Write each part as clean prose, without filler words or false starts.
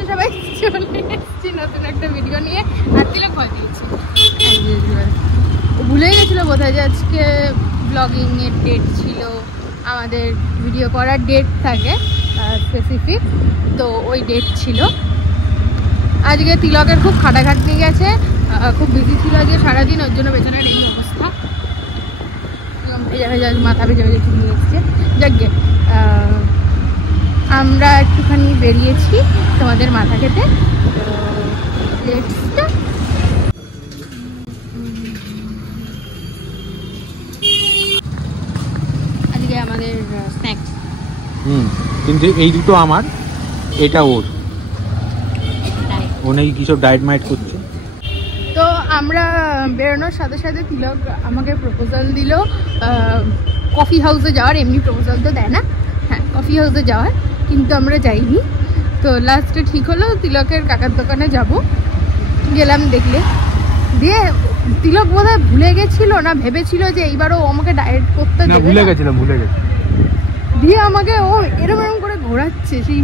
আছে সবাই? চলে এসেছি নতুন একটা ভিডিও নিয়ে। আর তিলক ভয় দিয়েছি, ভুলে গেছিলো বোধহয় যে আজকে ব্লগিং এর ডেট ছিল, আমাদের ভিডিও করার ডেট থাকে স্পেসিফিক, তো ওই ডেট ছিল আজকে। তিলকের খুব খাটাখাটনি গেছে, খুব বিজি ছিল আজকে সারাদিন, ওর জন্য বেচারার এই অবস্থা, ভেজা ভেজা মাথা ভেজা ভেজা চুল নিয়ে এসছে। যাকে আমরা একটুখানি বেরিয়েছি তোমাদের মাথা খেতে। আজকে আমাদের স্ন্যাক্স, কিন্তু এই দুটো আমার, এটা ওর, ও নাকি কিসব ডায়েট মাইট করছে। তো আমরা বেরোনোর সাথে সাথে তিলক আমাকে প্রপোজাল দিল কফি হাউসে যাওয়ার। এমনি প্রপোজাল তো দেয় না, হ্যাঁ কফি হাউসে যাওয়ার, কিন্তু আমরা যাইনি। তো লাস্টে ঠিক হলো তিলকের কাকার দোকানে যাব। গেলাম, দেখলে দিয়ে তিলক বোধহয় ভুলে গেছিল না ভেবেছিল যে এইবারও আমাকে ডায়েট করতে দেবে। ভুলে গেছিল দিয়ে আমাকে ও এরকম এরকম করে ঘোরাচ্ছে, সেই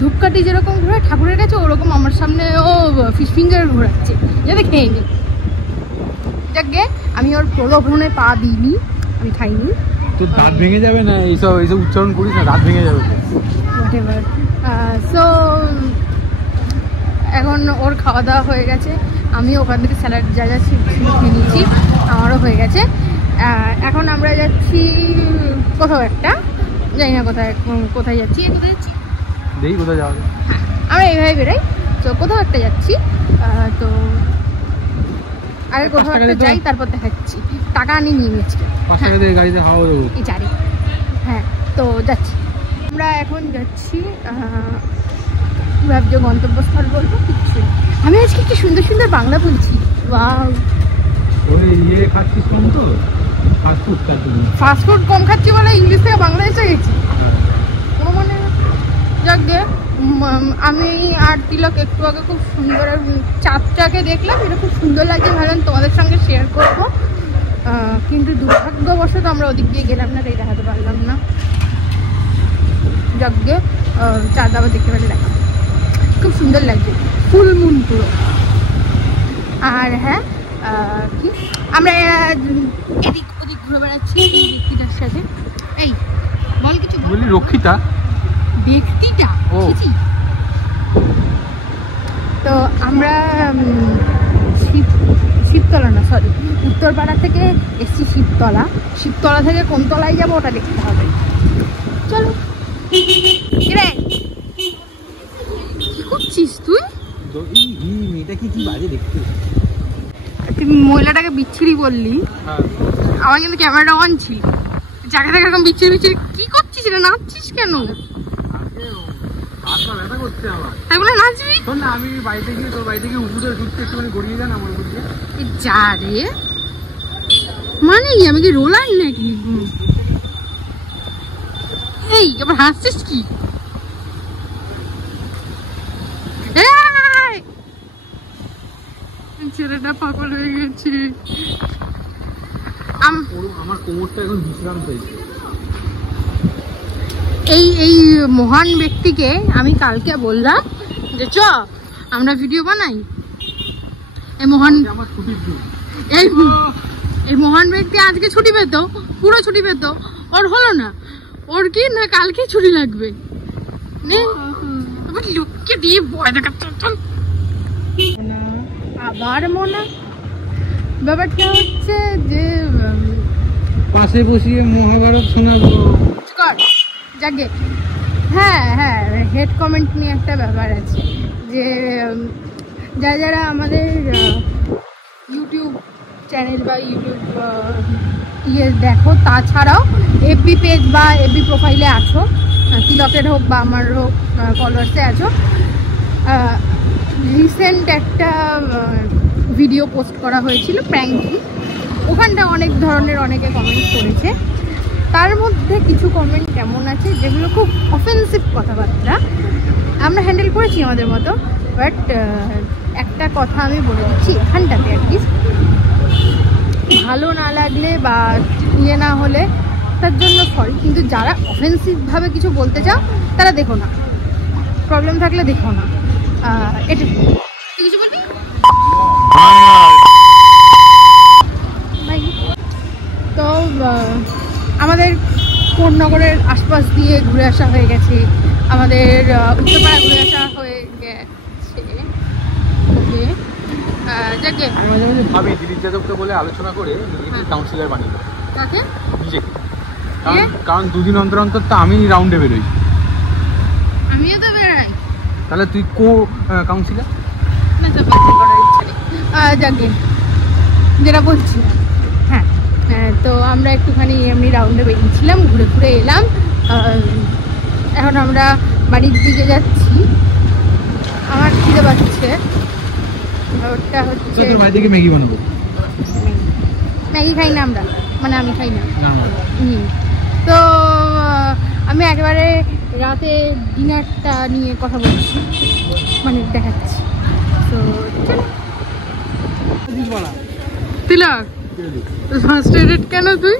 ধূপকাঠি যেরকম ঘোরা ঠাকুরের কাছে, ওরকম আমার সামনে ও ফিশ ফিঙ্গার ঘোরাচ্ছে যাতে খেয়ে নি। যাকে আমি ওর প্রলোভনে পা দিইনি, আমি খাইনি। তো দাঁত ভেঙে যাবে না, এইসব উচ্চারণ করিস না, দাঁত ভেঙে যাবে। সো এখন ওর খাওয়া দাওয়া হয়ে গেছে, আমি ওখান থেকে স্যালাড যা যা খেয়ে নিচ্ছি, আমারও হয়ে গেছে। এখন আমরা যাচ্ছি কোথাও একটা, জানি না কোথায় যাচ্ছি, দেখি কোথায় যাওয়া যায়। হ্যাঁ আমরা এইভাবে বেরোই, তো কোথাও একটা যাচ্ছি। তো আগে কোথাও একটা যাই, তারপর দেখাচ্ছি। টাকা আনি নিয়ে নিচ্ছি, গাড়িতে হাওয়া দেবো এই চারি। হ্যাঁ তো যাচ্ছি, আমরা এখন যাচ্ছি। ভাবছো গন্তব্যস্থল বলবো কিচ্ছু, আমি আজকে কি সুন্দর সুন্দর বাংলা বলছি। ফাস্টফুড কম খাচ্ছি বলে ইংলিশ থেকে বাংলা এসে গেছি, কোনো মানে। যাক গে, আমি আর তিলক একটু আগে খুব সুন্দর চাঁদটাকে দেখলাম, এটা খুব সুন্দর লাগছে, ভাবলাম তোমাদের সঙ্গে শেয়ার করবো। কিন্তু দুর্ভাগ্যবশত আমরা ওদিক দিয়ে গেলাম না, তাই দেখাতে পারলাম না। যাক গে, চাঁদ আবার দেখতে পেলে দেখা, খুব সুন্দর লাগছে, ফুল মুন পুরো। আর হ্যাঁ কি আমরা এদিক ওদিক ঘুরে বেড়াচ্ছি ব্যক্তিটার সাথে। এই বল কিছু বলি, রক্ষিতা ব্যক্তিটা। তো আমরা শিবতলা না, সরি উত্তরপাড়া থেকে এসছি শিবতলা। শিবতলা থেকে কোন তলায় যাবো ওটা দেখতে হবে, চলো। কি করছিস তুই? মহিলাটাকে বিচ্ছিরি বললি, আমার কিন্তু ক্যামেরাটা অন ছিল, জায়গা থেকে এরকম বিচ্ছিরি বিচ্ছিরি কি করছিস রে? নাচছিস কেন? তাই বলে নাচবি? আমি বাড়িতে গিয়ে তোর বাড়িতে গিয়ে উপরে ঘুরতে একটুখানি গড়িয়ে যান আমার উপর দিয়ে। যা রে, মানে আমি কি রোলার নাকি? এই আবার হাসছিস কি? ছেলেটা পাগল হয়ে গেছে। আমার কোমরটা এখন বিশ্রাম পেয়েছে। এই মহান ব্যক্তিকে আমি কালকে বললাম যে চ আমরা ভিডিও বানাই। এই মহান ব্যক্তি আজকে ছুটি পেত, পুরো ছুটি পেত, ওর হলো না। ওর কি না কালকে ছুটি লাগবে, লোককে দিয়ে ভয় দেখাচ্ছে। আবার মনে ব্যাপারটা হচ্ছে যে পাশে বসিয়ে মহাভারত শোনাবো। যাকে হ্যাঁ হ্যাঁ, হেড কমেন্ট নিয়ে একটা ব্যাপার আছে যে যারা আমাদের ইউটিউব চ্যানেল বা ইউটিউব দেখো, তাছাড়াও এফবি পেজ বা এফবি প্রোফাইলে আছো, তিলকের হোক বা আমার হোক ফলোয়ার্সে আছো, রিসেন্ট একটা ভিডিও পোস্ট করা হয়েছিল প্র্যাঙ্কি, ওখানটা অনেক ধরনের অনেকে কমেন্ট করেছে। তার মধ্যে কিছু কমেন্ট এমন আছে যেগুলো খুব অফেন্সিভ কথাবার্তা, আমরা হ্যান্ডেল করেছি আমাদের মতো। বাট একটা কথা আমি বলে দিচ্ছি এখানটাতে, অ্যাটলিস্ট ভালো না লাগলে বা ইয়ে না হলে তার জন্য সরি, কিন্তু যারা অফেন্সিভভাবে কিছু বলতে চাও তারা দেখো না, প্রবলেম থাকলে দেখো না। এটা কিছু বলবি? তো আমাদের কোন্নগরের আশপাশ দিয়ে ঘুরে আসা হয়ে গেছে, আমাদের উত্তরপাড়া ঘুরে আসা হয়ে গেছে। ওকে, যাকে আমি দিলীপ যাদবকে বলে আলোচনা করে নিজেকে কাউন্সিলর বানিয়ে দেবো। কাকে? নিজেকে। কারণ দুদিন অন্তর অন্তর তো আমি রাউন্ডে বেরোই। আমিও তো বেরোই। তাহলে তুই কাউন্সিলর? না, করার ইচ্ছে নেই। যাকে যেটা বলছি, হ্যাঁ, তো আমরা একটুখানি এমনি রাউন্ডে বেরিয়েছিলাম, ঘুরে ঘুরে এলাম। এখন আমরা বাড়ির দিকে যাচ্ছি। আমার খিদে পাচ্ছে। ওটা হচ্ছে ম্যাগি বানাবো। ম্যাগি খাই না আমরা, মানে আমি খাই না। তো আমি একেবারে রাতে ডিনারটা নিয়ে কথা বলছি, মানে দেখাচ্ছি। তো তিলক, ফার্স্টেড কেন তুই?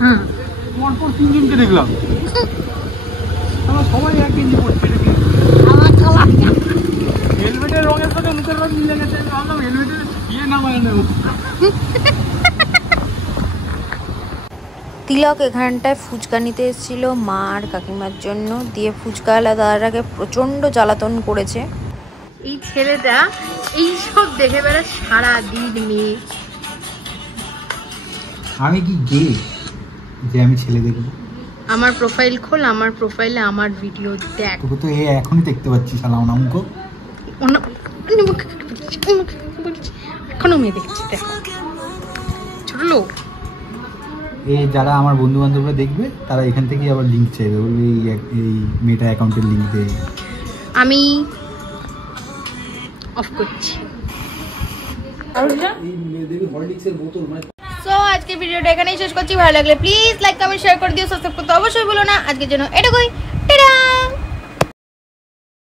হ্যাঁ, তোমার পর 3 জনকে দেখলাম। আমরা সবাই এক গেঞ্জি পরছি। হেলমেটের রঙের সাথে মুখের রঙ মিলে গেছে। আমি ভাবলাম হেলমেটের না বানানো। তিলক এখানটায় ফুচকা নিতে এসেছিল মা আর কাকিমার জন্য, দিয়ে ফুচকাওয়ালা দাদাটাকে প্রচণ্ড জ্বালাতন করেছে। এই ছেলেটা এইসব দেখে বেড়া সারাদিন মেয়ে। আমি কি গে যে আমি ছেলে দেখবো? আমার প্রোফাইল খোল, আমার প্রোফাইলে আমার ভিডিও দেখ। তোকে তো এখনই দেখতে পাচ্ছি শালা অনাঙ্ক। এখনো মেয়ে দেখছি, দেখো ছোট লোক। যারা আমার বন্ধু বান্ধবরা দেখবে তারা এখান থেকে আবার লিঙ্ক চাইবে, বলবে এই মেয়েটা অ্যাকাউন্টের লিঙ্ক দে। আমি অফ করছি। সো আজকে ভিডিওটা এখানেই শেষ করছি। ভালো লাগলে প্লিজ লাইক কমেন্ট শেয়ার করে দিও, সাবস্ক্রাইব করতে অবশ্যই ভুলো না। আজকের জন্য এটুকুই।